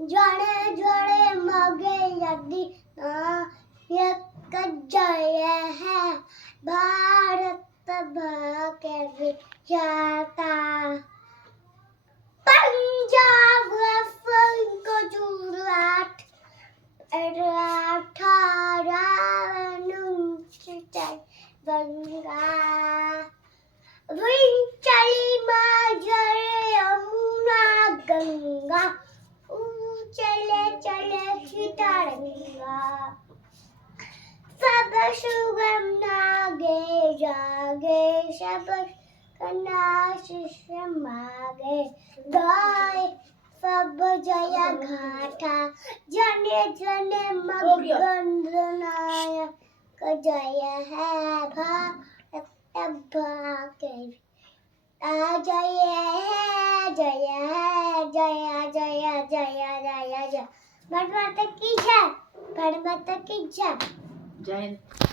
જોડે જોડે મગે યદી એક જય હે ભારત ભાગે વિધાતા પંજાબ ગુજરાત ગંગા વિંચલીમાં જરે યમુના ગંગા ચલે ચલે સીતારંગા सब सुगम नागे जागे सब कना शिष्य मागे गाय सब जया घाटा जने जने मगंदनायक जय है भारत भागे जय है जय है जय जय जय जय जय भारत माता की जय भारत माता की जय જય હિન્દ.